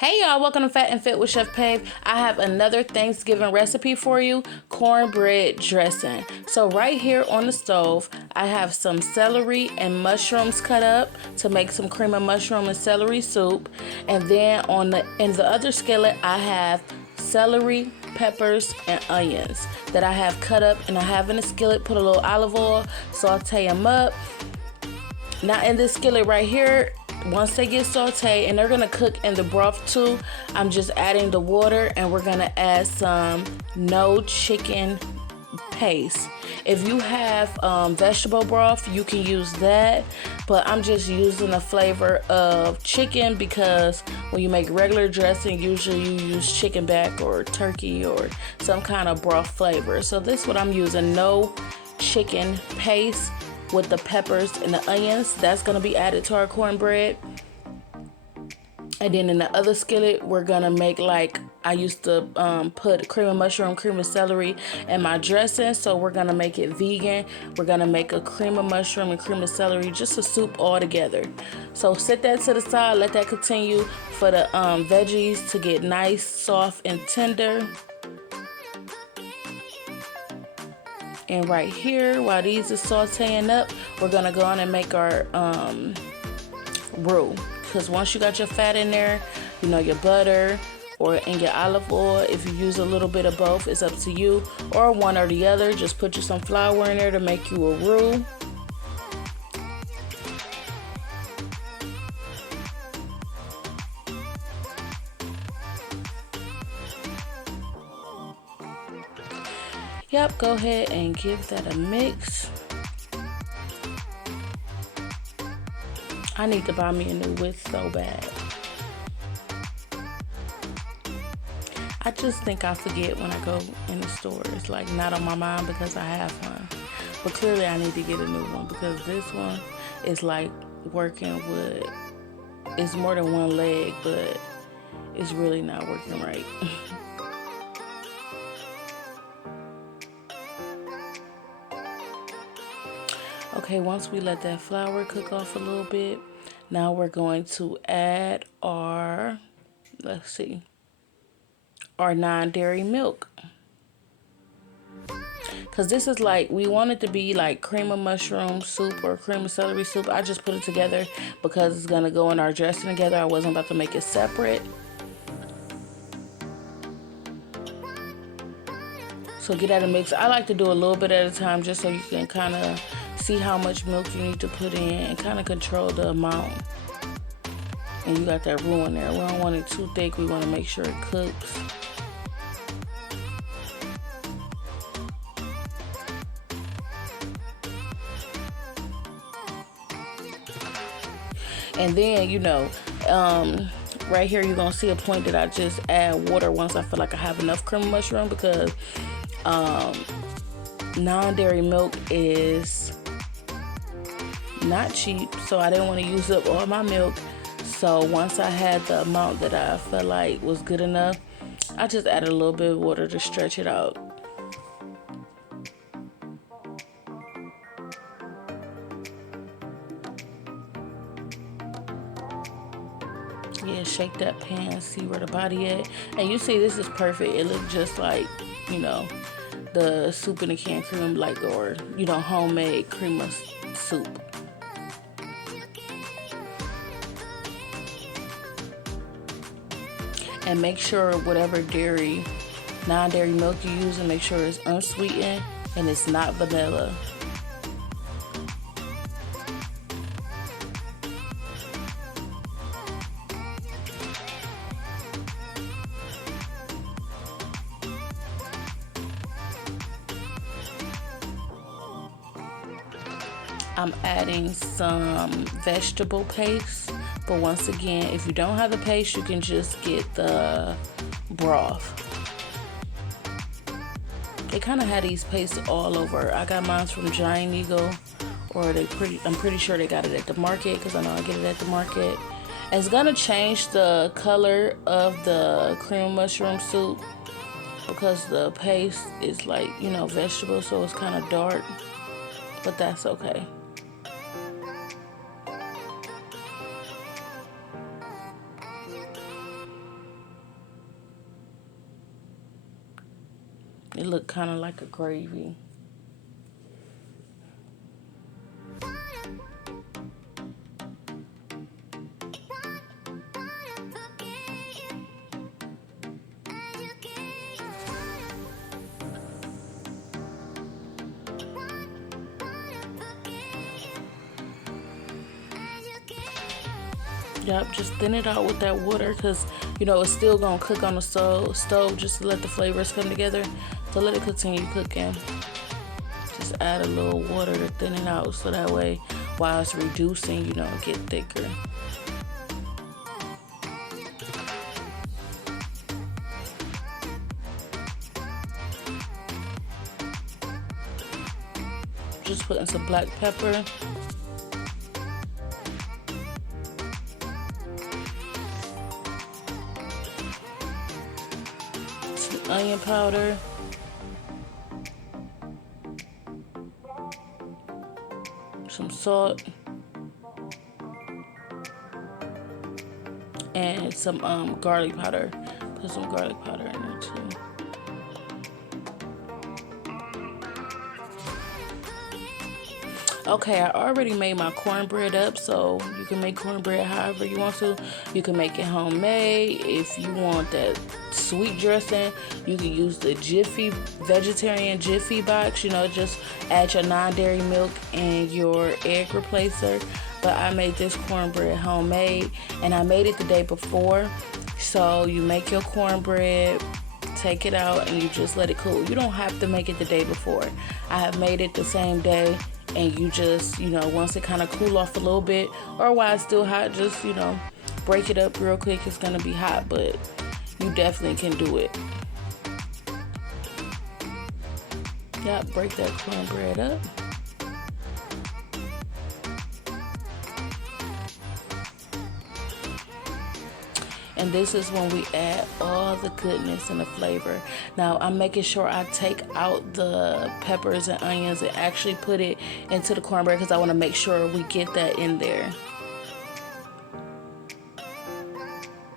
Hey y'all, welcome to Fat and Fit with Chef Paige. I have another Thanksgiving recipe for you, cornbread dressing. So right here on the stove, I have some celery and mushrooms cut up to make some cream of mushroom and celery soup. And then in the other skillet, I have celery, peppers, and onions that I have cut up, and I have in a skillet, put a little olive oil, saute them up. Now in this skillet right here, once they get sauteed, and they're gonna cook in the broth too, I'm just adding the water, and we're gonna add some no chicken paste. If you have vegetable broth, you can use that, but I'm just using the flavor of chicken because when you make regular dressing, usually you use chicken back or turkey or some kind of broth flavor. So this is what I'm using, no chicken paste, with the peppers and the onions. That's gonna be added to our cornbread. And then in the other skillet, we're gonna make, like I used to put cream of mushroom, cream of celery in my dressing, so we're gonna make it vegan. We're gonna make a cream of mushroom and cream of celery, just a soup all together. So set that to the side, let that continue for the veggies to get nice, soft, and tender. And right here, while these are sauteing up, we're gonna go on and make our roux. Because once you got your fat in there, you know, your butter or in your olive oil, if you use a little bit of both, it's up to you, or one or the other. Just put you some flour in there to make you a roux. Yep, go ahead and give that a mix. I need to buy me a new whisk so bad. I just think I forget when I go in the store. It's like not on my mind because I have one. But clearly I need to get a new one because this one is like working with, it's more than one leg, but it's really not working right. Okay, once we let that flour cook off a little bit, now we're going to add our, our non-dairy milk. Because this is like, we want it to be like cream of mushroom soup or cream of celery soup. I just put it together because it's going to go in our dressing together. I wasn't about to make it separate. So get at a mix. I like to do a little bit at a time just so you can kind of see how much milk you need to put in and kind of control the amount. And you got that roux in there. We don't want it too thick. We want to make sure it cooks. And then, you know, right here you're going to see a point that I just add water once I feel like I have enough cream of mushroom because non-dairy milk is not cheap, so I didn't want to use up all my milk. So once I had the amount that I felt like was good enough, I just added a little bit of water to stretch it out. Yeah, shake that pan, see where the body at. And you see this is perfect. It looks just like, you know, the soup in a can cream, like, or, you know, homemade cream of soup. And make sure whatever dairy, non-dairy milk you use, and make sure it's unsweetened and it's not vanilla. I'm adding some vegetable paste, but once again, if you don't have the paste, you can just get the broth. They kind of had these pastes all over. I got mine from Giant Eagle, or I'm pretty sure they got it at the market because I know I get it at the market. And it's gonna change the color of the cream of mushroom soup because the paste is like, you know, vegetable, so it's kind of dark, but that's okay. It looked kind of like a gravy. Yep, just thin it out with that water because, you know, it's still going to cook on the stove just to let the flavors come together. So let it continue cooking. Just add a little water to thin it out so that way while it's reducing, you know, it get thicker. Just putting some black pepper. Some onion powder. Some salt. And some garlic powder. Put some garlic powder in there too. Okay, I already made my cornbread up, so you can make cornbread however you want to. You can make it homemade. If you want that sweet dressing, you can use the vegetarian Jiffy box. You know, just add your non-dairy milk and your egg replacer. But I made this cornbread homemade, and I made it the day before. So you make your cornbread, take it out, and you just let it cool. You don't have to make it the day before. I have made it the same day. And you just, you know, once it kind of cool off a little bit, or while it's still hot, just, you know, break it up real quick. It's gonna be hot, but you definitely can do it. Yeah, break that cornbread up. And this is when we add all the goodness and the flavor. Now, I'm making sure I take out the peppers and onions and actually put it into the cornbread because I want to make sure we get that in there.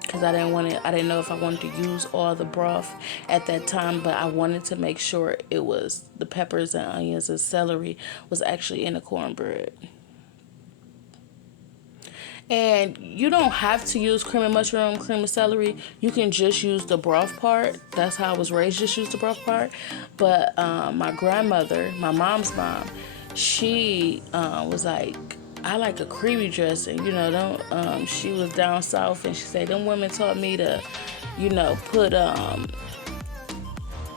Because I didn't know if I wanted to use all the broth at that time, but I wanted to make sure it was the peppers and onions and celery was actually in the cornbread. And you don't have to use cream of mushroom, cream of celery. You can just use the broth part. That's how I was raised, just use the broth part. But my grandmother, my mom's mom, she was like, I like a creamy dressing. You know, she was down south and she said, them women taught me to, you know, put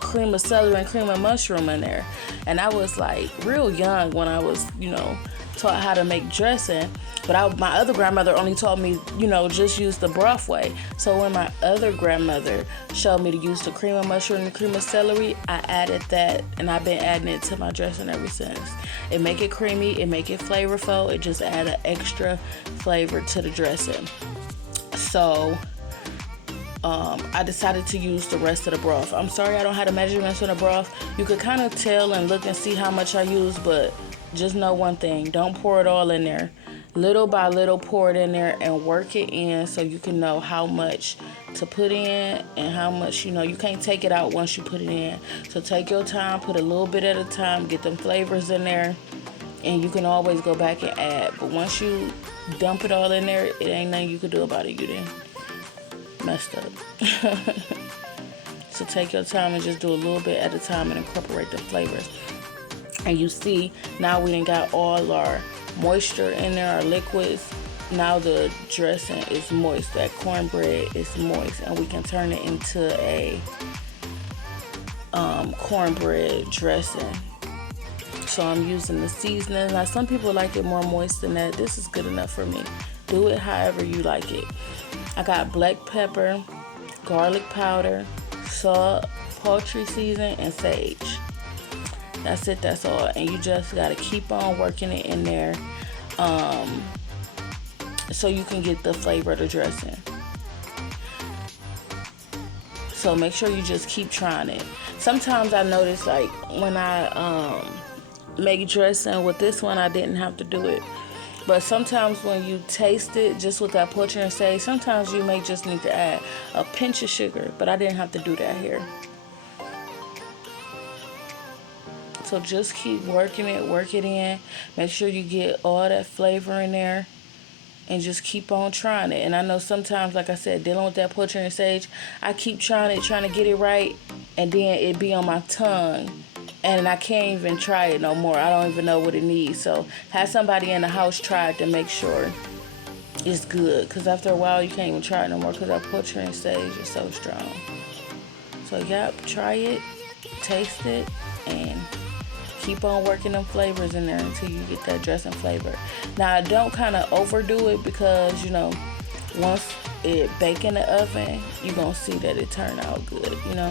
cream of celery and cream of mushroom in there. And I was like real young when I was, you know, taught how to make dressing. But my other grandmother only taught me, you know, just use the broth way. So when my other grandmother showed me to use the cream of mushroom and the cream of celery, I added that, and I've been adding it to my dressing ever since. It make it creamy, it make it flavorful, it just add an extra flavor to the dressing. So I decided to use the rest of the broth. I'm sorry I don't have the measurements on the broth. You could kind of tell and look and see how much I use, but just know one thing, don't pour it all in there. Little by little, pour it in there and work it in so you can know how much to put in and how much, you know, you can't take it out once you put it in. So take your time, put a little bit at a time, get them flavors in there, and you can always go back and add. But once you dump it all in there, it ain't nothing you can do about it. You done messed up. So take your time and just do a little bit at a time and incorporate the flavors. And you see, now we done got all our moisture in there, our liquids. Now the dressing is moist. That cornbread is moist, and we can turn it into a cornbread dressing. So I'm using the seasoning. Now some people like it more moist than that. This is good enough for me. Do it however you like it. I got black pepper, garlic powder, salt, poultry season, and sage. That's it, that's all. And you just gotta keep on working it in there so you can get the flavor of the dressing. So make sure you just keep trying it. Sometimes I notice, like when I make dressing with this one, I didn't have to do it. But sometimes when you taste it, just with that poultry and sage, sometimes you may just need to add a pinch of sugar. But I didn't have to do that here. So just keep working it, work it in. Make sure you get all that flavor in there. And just keep on trying it. And I know sometimes, like I said, dealing with that poultry and sage, I keep trying to get it right, and then it be on my tongue, and I can't even try it no more. I don't even know what it needs. So have somebody in the house try it to make sure it's good, because after a while you can't even try it no more because that poultry and sage is so strong. So yep, try it, taste it, and keep on working them flavors in there until you get that dressing flavor. Now, don't kind of overdo it, because, you know, once it bake in the oven, you're going to see that it turned out good, you know.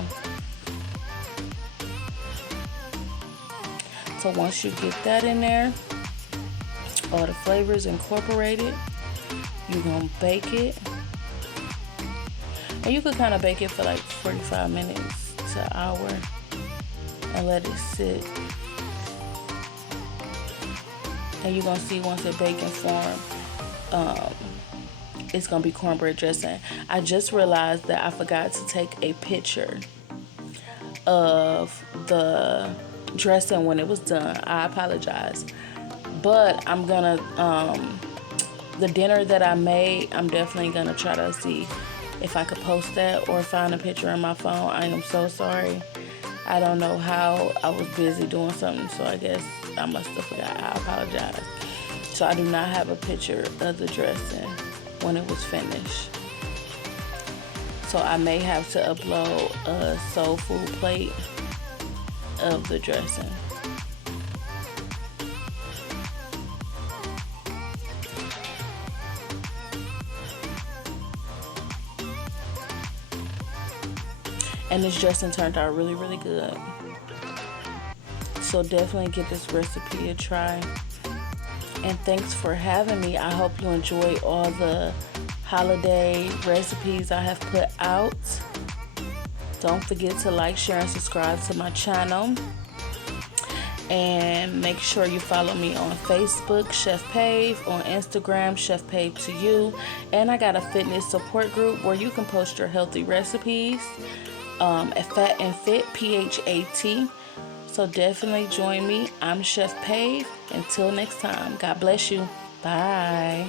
So once you get that in there, all the flavors incorporated, you're going to bake it. And you could kind of bake it for like 45 minutes to an hour and let it sit. And you're going to see once it bake and form, it's going to be cornbread dressing. I just realized that I forgot to take a picture of the dressing when it was done. I apologize. But I'm going to, the dinner that I made, I'm definitely going to try to see if I could post that or find a picture on my phone. I am so sorry. I don't know how. I was busy doing something, so I guess I must have forgot. I apologize. So I do not have a picture of the dressing when it was finished. So I may have to upload a soul food plate of the dressing. And this dressing turned out really, really good. So definitely give this recipe a try. And thanks for having me. I hope you enjoy all the holiday recipes I have put out. Don't forget to like, share, and subscribe to my channel. And make sure you follow me on Facebook, Chef Pave, on Instagram, Chef Pave to You. And I got a fitness support group where you can post your healthy recipes. At Fat and Fit, PHAT. So definitely join me. I'm Chef Pave. Until next time, God bless you. Bye.